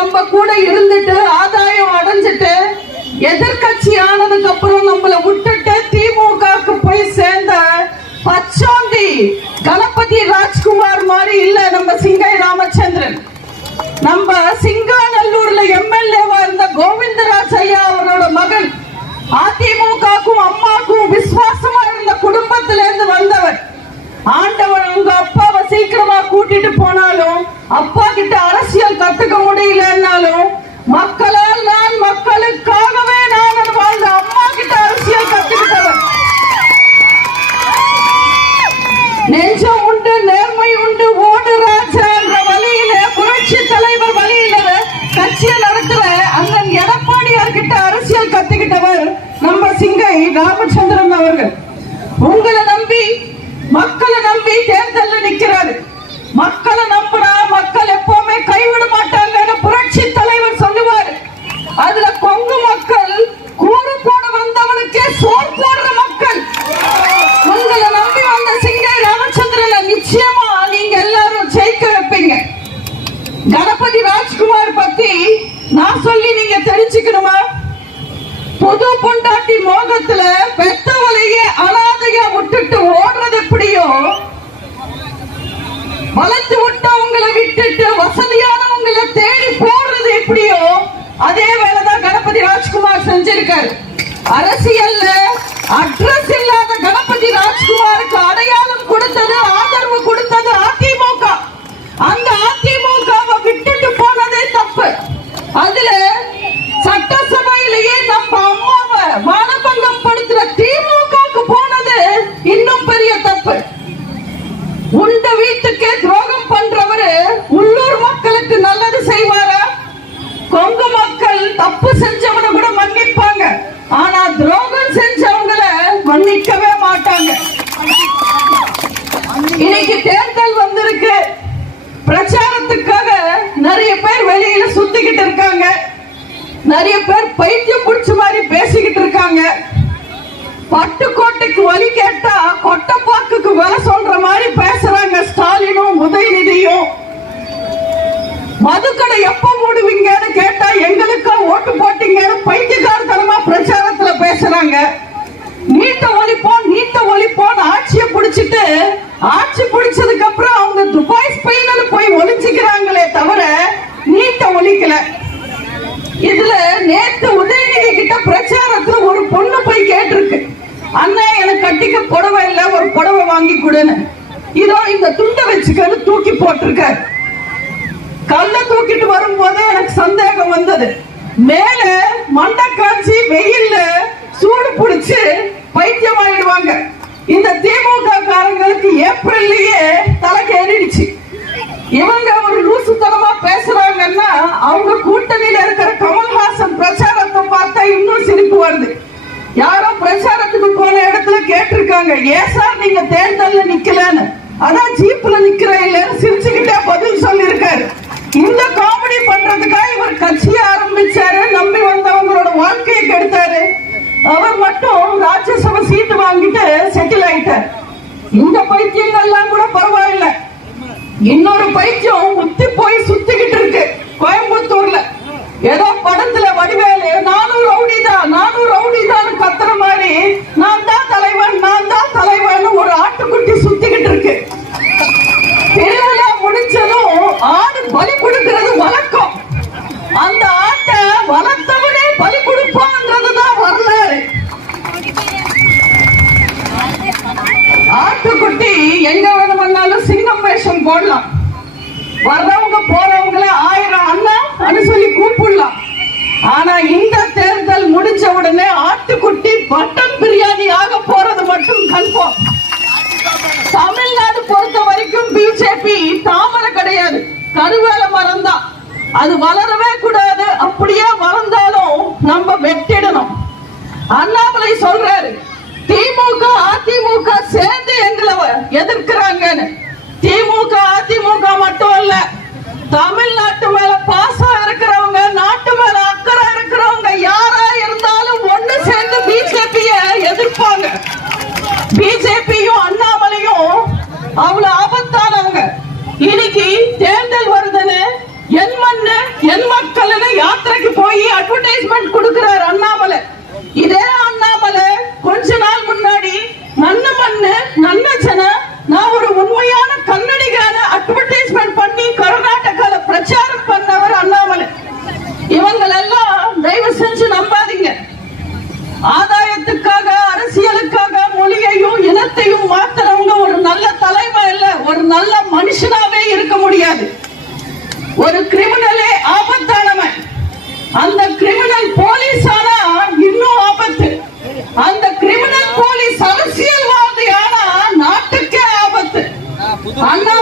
நம்ம கூட இருந்துட்டு ஆதாயம் அடைஞ்சிட்டு எதிர்கட்சி ஆனதுக்கு அப்புறம் நம்மள விட்டுட்டு திமுகவுக்கு போய் சேர்ந்த பச்சோந்தி கணபதி ராஜ்குமார் மாதிரி இல்ல நம்ம சிங்கை ராமச்சந்திரன். நம்ம சிங்காநல்லூர்ல எம்எல்ஏவா இருந்த கோவிந்தராஜ் ஐயா அவரோட மகன் அதிமுகக்கும் அம்மாக்கும் விசுவாசமா இருந்த குடும்பத்தில இருந்து வந்தவர். ஆண்டவன் உங்க அப்பாவை சீக்கிரமா கூட்டிட்டு போனாலும் அப்பா கிட்ட அரசியல் கத்து அதுல அரசியல்ல அட்ரஸ் இல்லாத கணபதி ராஜ்குமாருக்கு அடையாளம் கொடுத்தது ஆதரவு கொடுத்தது அதிமுக. அந்த அதிமுகவை விட்டுட்டு போனதே தப்பு. அதுல சட்டசபையிலேயே நம்ம அம்மாவை மானபங்கம் படுத்துற திமுகவுக்கு போனது இன்னும் பெரிய தப்பு. உண்ட வீட்டுக்கே துரோகம் பண்றவரு உள்ளூர் மக்களுக்கு நல்லது செய்வாரா? கொங்கு மக்கள் தப்பு செஞ்சவனை கூட மன்னிப்பாங்க. ஆனா துரோகம் செஞ்சவங்கள மன்னிக்கவே மாட்டாங்க. இன்னைக்கு தேர்தல் வந்திருக்கு. பிரச்சாரத்துக்காக நிறைய பேர் வெளியில சுத்திக்கிட்டு இருக்காங்க. நிறைய பேர் பைத்தியம் பிடிச்ச மாதிரி பேசிக்கிட்டு இருக்காங்க. பட்டுக்கோட்டைக்கு வழி கேட்டா கொட்டப்பாக்குக்கு விலை சொல்ற மாதிரி பேசுறாங்க ஸ்டாலினும் உதயநிதியும். மதுக்கடை எப்ப மூடுவீங்கன்னு கேட்டா எங்களுக்கா ஓட்டு போட்டீங்கன்னு பைத்தியக்காரத்தனமா பிரச்சாரத்துல பேசுறாங்க. நீட்ட ஒழிப்போம் நீட்ட ஒழிப்போம் ஆட்சியை பிடிச்சிட்டு ஆட்சி பிடிச்சதுக்கு அப்புறம் அவங்க துபாய் ஸ்பெயின்ல போய் ஒழிச்சுக்கிறாங்களே தவிர நீட்ட ஒழிக்கல இதுல நேத்து உதயநிதி கிட்ட பிரச்சாரத்துல ஒரு பொண்ணு போய் கேட்டிருக்கு. அண்ணா எனக்கு கட்டிக்க புடவை இல்ல ஒரு புடவை வாங்கி கொடுன்னு. இதோ இந்த துண்டை வச்சுக்கன்னு தூக்கி போட்டிருக்காரு. மேல மண்ட மட்டன் பிரியாணி ஆக போறது மட்டும் கன்ஃபார்ம் தமிழ்நாடு பொறுத்த வரைக்கும் பிஜேபி தாமரை கிடையாது. கருவேல மரம் தான் அது வளரவே கூடாது. அப்படியே வளர்ந்தாலும் நம்ம வெட்டிடணும். அண்ணாமலை சொல்றாரு திமுக அதிமுக சேர்ந்து எங்களை எதிர்க்கிறாங்கன்னு. திமுக அதிமுக மட்டும் இல்ல தமிழ்நாட்டு மேல பாசம் இருக்கிறவங்க நாட்டு மேல அக்கறை ஆதாயத்துக்காக அரசியலுக்காக மொழியையும் இனத்தையும் மாத்துறவங்க ஒரு நல்ல தலைமை இல்ல. ஒரு நல்ல மனுஷனாவே இருக்க முடியாது. ஒரு கிரிமினலே ஆபத்தானவன். அந்த கிரிமினல் போலீஸ் ஆனா இன்னும் ஆபத்து. அந்த கிரிமினல் போலீஸ் அரசியல்வாதி ஆனா நாட்டுக்கே ஆபத்து. அண்ணா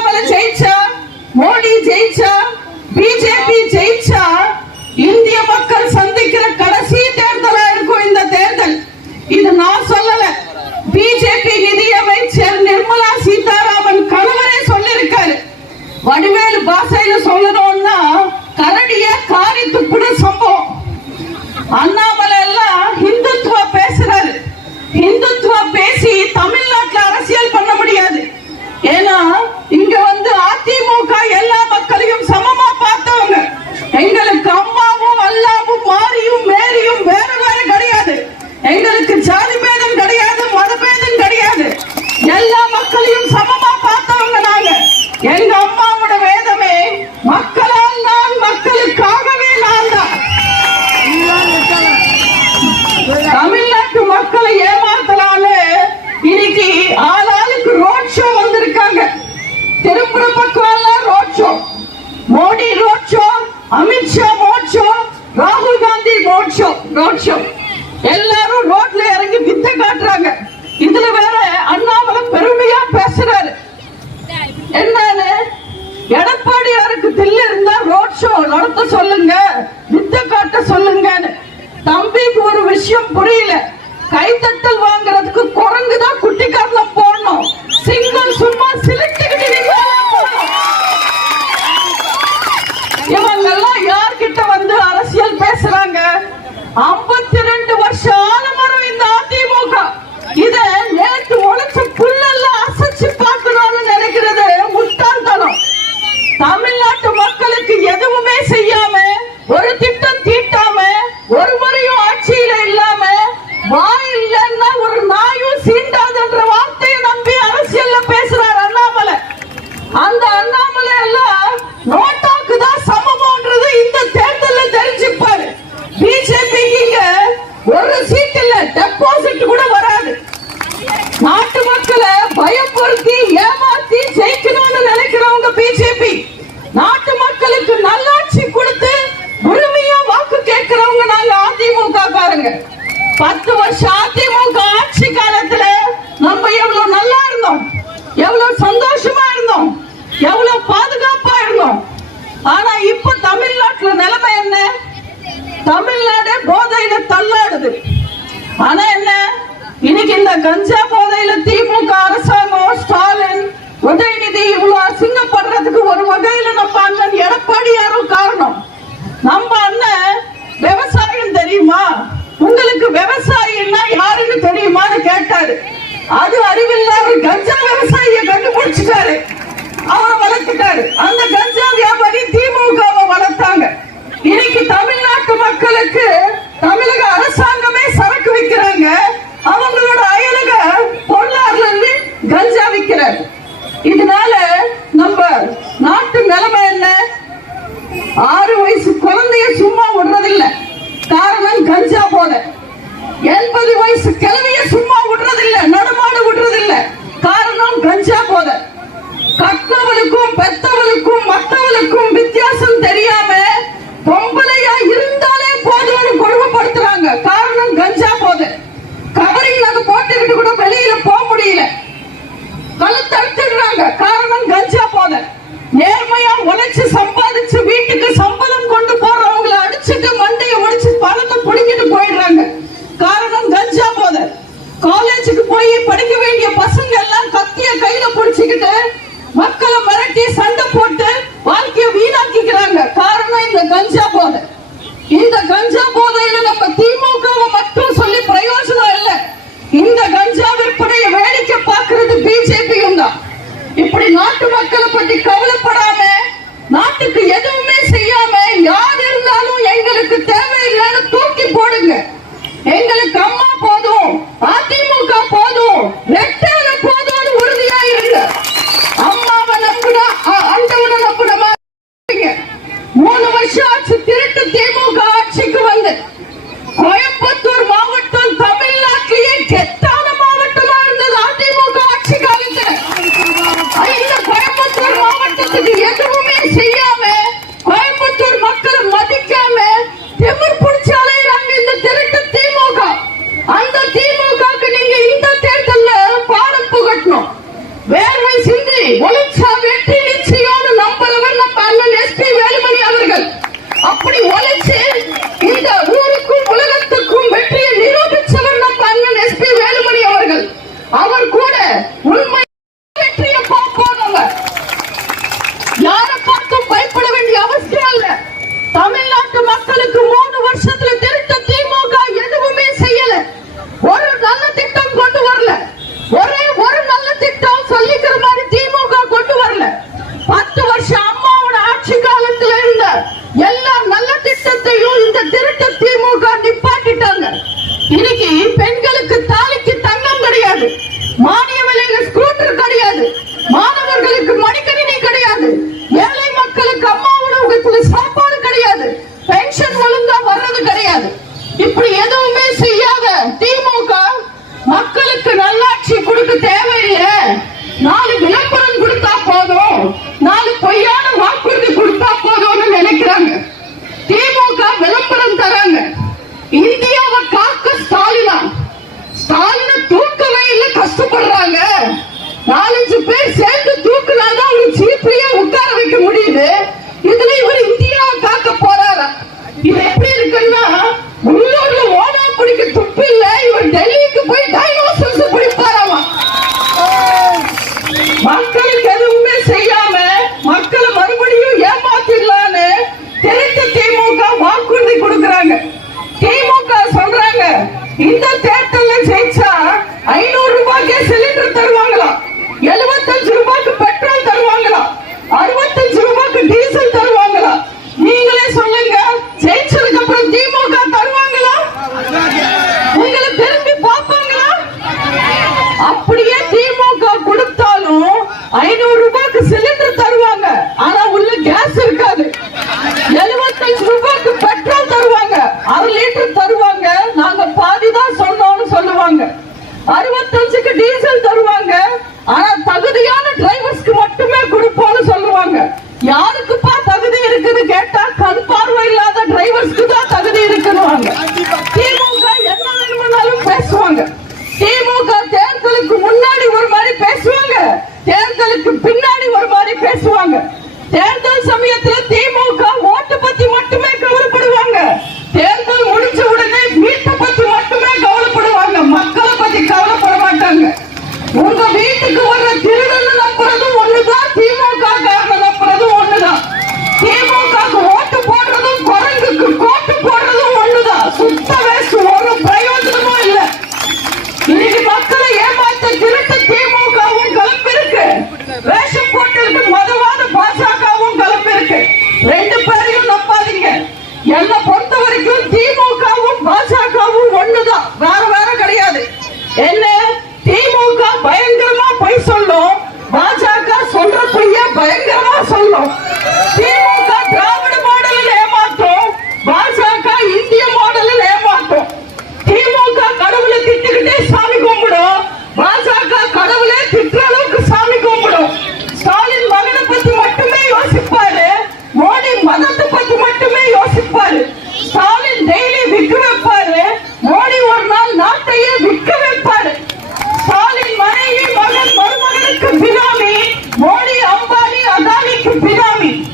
மக்களையும் சமமா பார்த்தவங்க நாங்க எங்க அம்மாவோட வேதமே மக்கள் நான் மக்களுக்காகவே நான் தான் தமிழ்நாட்டு மக்களை ஏமாத்தலான்னு இன்னைக்கு ஆளாளுக்கு ரோட் ஷோ வந்திருக்காங்க திருப்புற பக்கம் எல்லாம் road show Modi road show Amit Shah road show ராகுல் Gandhi road show road show எல்லாரும் ரோட்ல இறங்கி வித்த காட்டுறாங்க இதுல வேற அண்ணாமலை பெருமையா பேசுறாரு என்னன்னு எடப்பாடியாருக்கு தில்லு இருந்தா ரோட் ஷோ நடத்த சொல்லுங்க வித்த காட்ட சொல்லுங்கன்னு. தம்பிக்கு ஒரு விஷயம் புரியல. கைத்தட்டல் வாங்குறதுக்கு குரங்கு தான் குட்டி காரணம் போடணும். சிங்கம் சும்மா சிலிட்டுக்கிட்டு இவங்கெல்லாம் யார்கிட்ட வந்து அரசியல் பேசுறாங்க? 52 ரெண்டு வருஷம் ஆலமரம் இந்த அதிமுக. இதை நேற்று உழைச்ச புல்லெல்லாம் அசைச்சு பார்க்கணும்னு நினைக்கிறது முட்டாள்தனம் தமிழ்நாட்டு மக்களுக்கு எதுவுமே செய்யாம ஒரு திட்டம் தீட்டாம ஒரு முறையும் ஆட்சியில இல்லாம வாய் இல்லைன்னா ஒரு நாயும் சீண்டாதுன்ற வார்த்தையை நம்பி அரசியல்ல பேசுறார் அண்ணாமலை அந்த அண்ணாமலை எல்லாம் நோட்டாக்கு தான் சமமோன்றது இந்த தேர்தல்ல தெரிஞ்சுப்பாரு பிஜேபி இங்க ஒரு சீட் இல்ல டெபாசிட் கூட வராது நாட்டு மக்களை பயப்படுத்தி ஏமாத்தி ஜெயிக்கணும்னு நினைக்கிறவங்க பிஜேபி நாட்டு மக்களுக்கு நல்லாட்சி கொடுத்து முழுமையா வாக்கு கேட்கிறவங்க நாங்க அதிமுக காரங்க பத்து வருஷம் அதிமுக ஆட்சி காலத்துல நம்ம எவ்வளவு நல்லா இருந்தோம் எவ்வளவு சந்தோஷமா இருந்தோம் எவ்வளவு பாதுகாப்பா இருந்தோம் ஆனா இப்ப தமிழ்நாட்டுல நிலைமை என்ன தமிழ்நாடு போதையில தள்ளாடுது ஆனா என்ன இன்னைக்கு இந்த கஞ்சா போதையில திமுக அரசாங்கம் ஸ்டாலின் உதயநிதி இவ்வளவு அசிங்கப்படுறதுக்கு ஒரு வகையில நம்ம அண்ணன் எடப்பாடியாரும் காரணம். நம்ம அண்ணன் விவசாயம் தெரியுமா? உங்களுக்கு விவசாயின்னா யாருன்னு தெரியுமான்னு கேட்டாரு. அது அறிவில்லாத கஞ்சா விவசாயிய கண்டுபிடிச்சிட்டாரு. அவரை வளர்த்துட்டாரு. அந்த கஞ்சா வியாபாரி திமுகவை வளர்த்தாங்க. இன்னைக்கு தமிழ்நாட்டு மக்களுக்கு தமிழக அரசாங்கமே சரக்கு விக்கிறாங்க அவங்களோட கஞ்சா விற்கிறார் இதனால நம்ம நாட்டு நிலைமை என்ன? ஆறு வயசு குழந்தைய சும்மா விடுறதில்ல. காரணம் கஞ்சா போல. எண்பது வயசு கிழமைய சும்மா விடுறதில்ல. நடுமாடு விடுறதில்ல. காரணம் கஞ்சா போல. கட்டவளுக்கும் பெத்தவளுக்கும் மத்தவளுக்கும் வித்தியாசம் தெரியாம பொம்பளையா இருந்து போதும்னு கொடுமைப்படுத்துறாங்க காரணம் கஞ்சா போத கவரிங் நகை போட்டுக்கிட்டு கூட வெளியில போக முடியல கழுத்தறுத்துடுறாங்க காரணம் கஞ்சா போத. நேர்மையா உழைச்சு சம்பாதிச்சு வீட்டுக்கு சம்பளம் கொண்டு போறவங்கள அடிச்சுட்டு மண்டைய உடைச்சு பணத்தை பிடிக்கிட்டு போயிடுறாங்க. காரணம் கஞ்சா போத. காலேஜுக்கு போய் படிக்க வேண்டிய பசங்க எல்லாம் கத்திய கையில பிடிச்சுக்கிட்டு மக்களை மிரட்டி சண்டை போட்டு வாழ்க்கைய வீணாக்கிக்கிறாங்க. காரணம் இந்த கஞ்சா போதை. இந்த கஞ்சா நாட்டு மக்களை பற்றி கவலைப்படாம நாட்டுக்கு எதுவுமே செய்யாம யார் இருந்தாலும் எங்களுக்கு தேவையில்லைன்னு தூக்கி போடுங்க. எங்களுக்கு இன்னைக்கு பெண்களுக்கு தாலிக்கு தங்கம் கிடையாது. மானிய விலையில ஸ்கூட்டர் கிடையாது. மாணவர்களுக்கு மடிக்கணினி கிடையாது. ஏழை மக்களுக்கு அம்மா உணவுக்குள்ள சாப்பாடு கிடையாது. பென்ஷன் ஒழுங்கா வர்றது கிடையாது. இப்படி எதுவுமே செய்யாத திமுக மக்களுக்கு நல்லாட்சி கொடுக்க தேவையில்லை. நாலு விளம்பரம் கொடுத்தா போதும். நாலு பொய்யான வாக்குறுதி கொடுத்தா போதும்னு நினைக்கிறாங்க. திமுக விளம்பரம் தராங்க. இந்திய கஷ்டப்படுறாங்க. நாலஞ்சு பேர் சேர்ந்து தூக்குனாதான் அவங்க சீப்லயே உட்கார வைக்க முடியுது. இதுல இவர் இந்தியாவை காக்க போறாரா? இது எப்படி இருக்குன்னா உள்ளூர்ல ஓனா பிடிக்க துப்பு இல்ல இவர் டெல்லிக்கு போய் டைனோசர்ஸ் பிடிப்பாராமா மக்களுக்கு எதுவுமே செய்யாம மக்களை மறுபடியும் ஏமாத்திடலான்னு தெரிஞ்ச திமுக வாக்குறுதி கொடுக்குறாங்க. திமுக சொல்றாங்க இந்த tell me.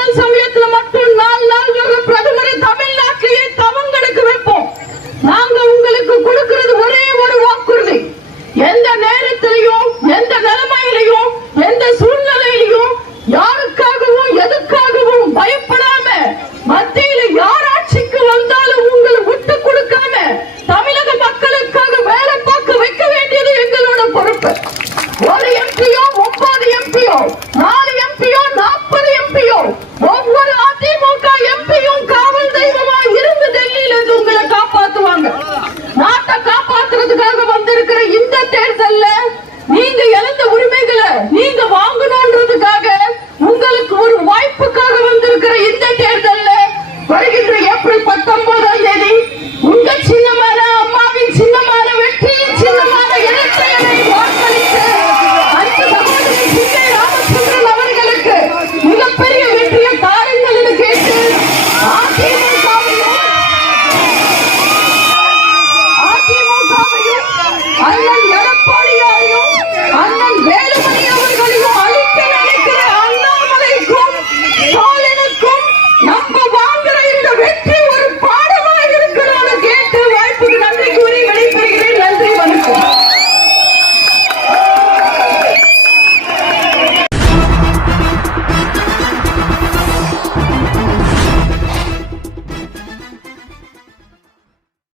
தேர்தல்